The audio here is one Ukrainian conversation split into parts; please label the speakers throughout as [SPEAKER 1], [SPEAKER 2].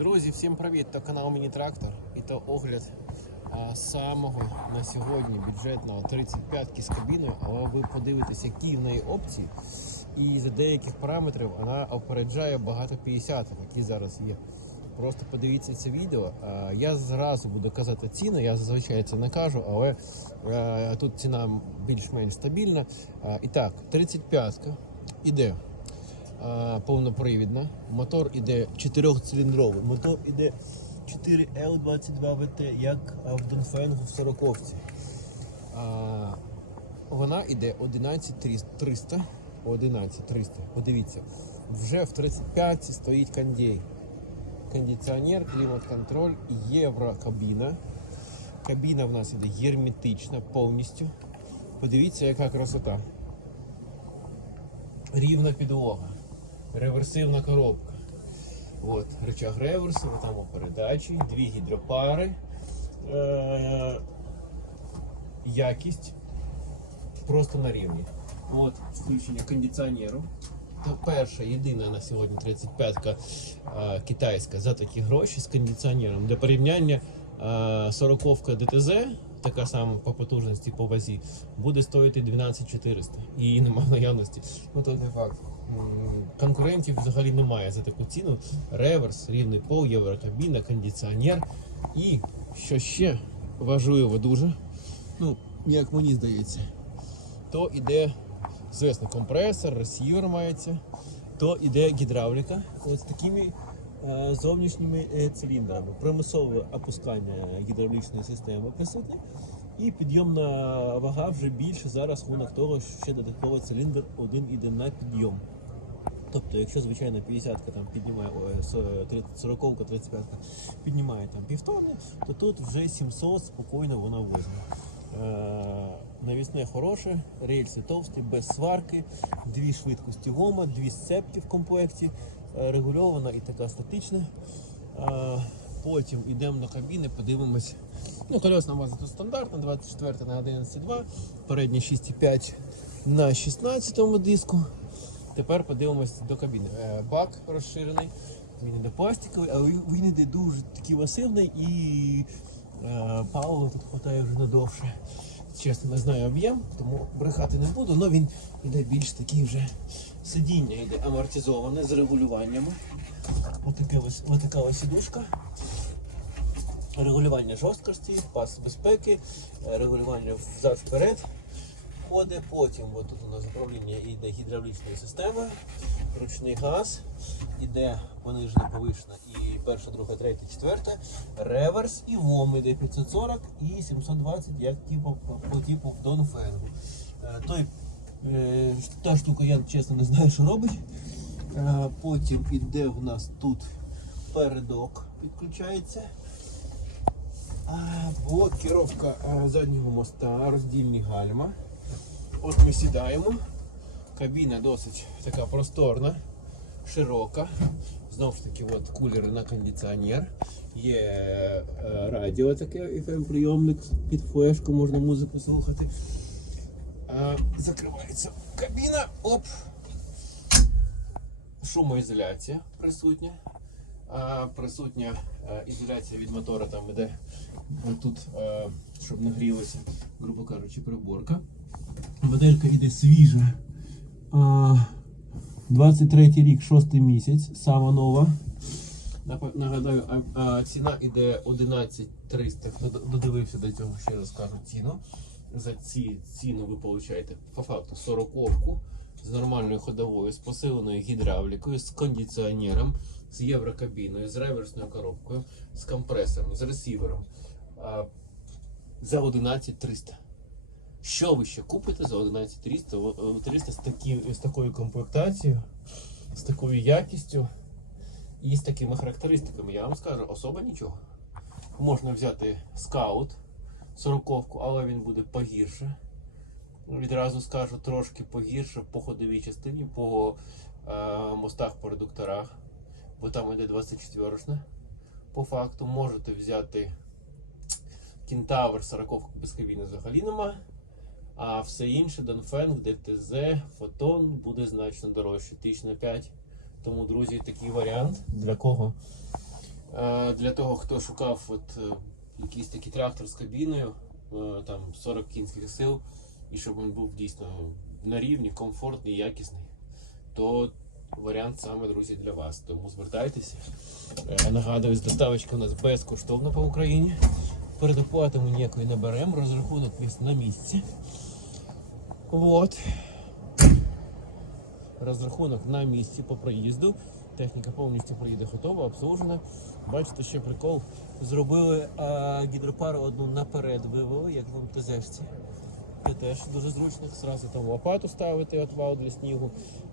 [SPEAKER 1] Друзі, всім привіт! То канал Міні Трактор і то огляд а, самого на сьогодні бюджетного 35-ки з кабіною, але ви подивитесь, які в неї опції. І за деяких параметрів вона опереджає багато 50 які зараз є. Просто подивіться це відео. А, Я зразу буду казати ціну, я зазвичай це не кажу, але е, тут ціна більш-менш стабільна. А, І так, 35-ка іде а, повнопривідна. Мотор іде 4-циліндровий. Мотор іде 4L22VT, як в Донфенгу в 40-ці. А, вона іде 11300. 11300. Подивіться, вже в 35 стоїть кондей. Кондиціонер, клімат-контроль, єврокабіна. Кабіна в нас іде герметична повністю. Подивіться, яка красота. Рівна підлога, реверсивна коробка. От, рычаг реверсу, там передачі, дві гідропари. Е- якість просто на рівні. От, включення кондиціонеру. Це перша, єдина на сьогодні 35-ка е, китайська за такі гроші з кондиціонером. Для порівняння е, 40-ка ДТЗ, така сама по потужності по вазі, буде стоїти 12400. І її немає наявності. Ну то не факт. Конкурентів взагалі немає за таку ціну. Реверс, рівний пол, єврокабіна, кондиціонер. І що ще важливо дуже, ну, як мені здається, то іде звісно компресор, ресівер мається, то іде гідравліка з такими зовнішніми е, циліндрами. Примусове опускання гідравлічної системи присутнє. І підйомна вага вже більше за рахунок того, що ще додатковий циліндр один іде на підйом. Тобто, якщо звичайно 50-ка там піднімає 30 40-ка, 35-ка піднімає там півтонни, то тут вже 700 спокійно вона возьме. Е, навісне хороше, рельси товсті, без сварки, дві швидкості гома, дві сцепки в комплекті, е, регульована і така статична. Е, потім йдемо до кабіни, подивимось. Ну, колесна база тут стандартна, 24 на 11,2, передні 6,5 на 16 диску. Тепер подивимось до кабіни. Е, Бак розширений, він іде пластиковий, але він іде дуже такий масивний і е, паливо тут хватає вже надовше. Чесно, не знаю об'єм, тому брехати не буду, але він йде більш такий вже сидіння, йде амортизоване з регулюваннями. Отаке ось, отака ось сідушка. Регулювання жорсткості, пас безпеки, регулювання взад-вперед входить. Потім от тут у нас управління йде гідравлічною системою, ручний газ, іде понижена, повишена і перша, друга, третя, четверта, реверс і ВОМ іде 540 і 720, як типу, по типу Донфенгу. Е, Той, е, та штука, я чесно не знаю, що робить. Е, Потім іде в нас тут передок підключається. Блокіровка заднього моста, роздільні гальма. От ми сідаємо. Кабіна досить така просторна, широка. Знову ж таки, от кулери на кондиціонер. Є е, радіо таке, FM прийомник під флешку, можна музику слухати. Закривається кабіна. Оп. Шумоізоляція присутня. А, присутня е, ізоляція від мотора там іде тут, е, щоб нагрілося, грубо кажучи, приборка. Моделька йде свіжа. А, 23 рік, 6 місяць, сама нова. Нагадаю, а, а, ціна йде 11300. Хто додивився до цього, ще раз кажу ціну. За ці ціну ви получаєте по факту 40-ку з нормальною ходовою, з посиленою гідравлікою, з кондиціонером, з єврокабіною, з реверсною коробкою, з компресором, з ресівером. За 11300. Що ви ще купите за 11300 300 з, такі, з такою комплектацією, з такою якістю і з такими характеристиками? Я вам скажу, особо нічого. Можна взяти скаут 40 але він буде погірше. Відразу скажу трошки погірше по ходовій частині, по е, мостах по редукторах, бо там йде 24 шне По факту можете взяти Кентавр 40 без кабіни взагалі нема. А все інше, Донфенг, ДТЗ, Фотон буде значно дорожче, тисяч на 5. Тому, друзі, такий варіант для кого Е, Для того, хто шукав от, е, якийсь такий трактор з кабіною, е, там 40 кінських сил, і щоб він був дійсно на рівні, комфортний, якісний, то варіант саме, друзі, для вас. Тому звертайтеся. Нагадую, доставочка у нас безкоштовна по Україні. Передоплати ми ніякої не беремо, розрахунок на місці. От. Розрахунок на місці по проїзду. Техніка повністю приїде готова, обслужена. Бачите, ще прикол. Зробили а, гідропару одну наперед вивели, як в МТЗшці. Це теж дуже зручно. Зразу там лопату ставити, отвал для снігу.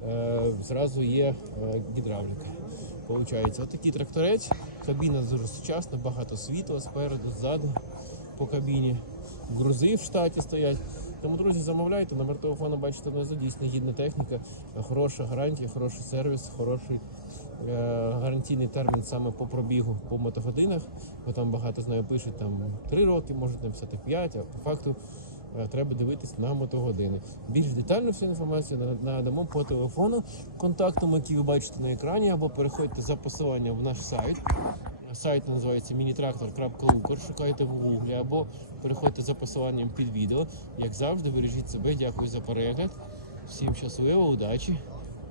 [SPEAKER 1] Е, зразу є е, гідравліка. Получається, отакий тракторець. Кабіна дуже сучасна, багато світла спереду, ззаду по кабіні. Грузи в штаті стоять. Тому, друзі, замовляйте. Номер телефону бачите внизу. Дійсно гідна техніка, хороша гарантія, хороший сервіс, хороший е, гарантійний термін саме по пробігу по мотогодинах. Бо там багато знаю пишуть там 3 роки, можуть написати 5, а по факту е, треба дивитись на мотогодини. Більш детальну всю інформацію надамо по телефону, контактам, які ви бачите на екрані, або переходьте за посиланням в наш сайт. Сайт називається мінітрактор.укр. шукайте в гуглі або переходьте за посиланням під відео. Як завжди, бережіть себе, дякую за перегляд. Всім щасливо, удачі,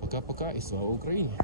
[SPEAKER 1] пока-пока і слава Україні!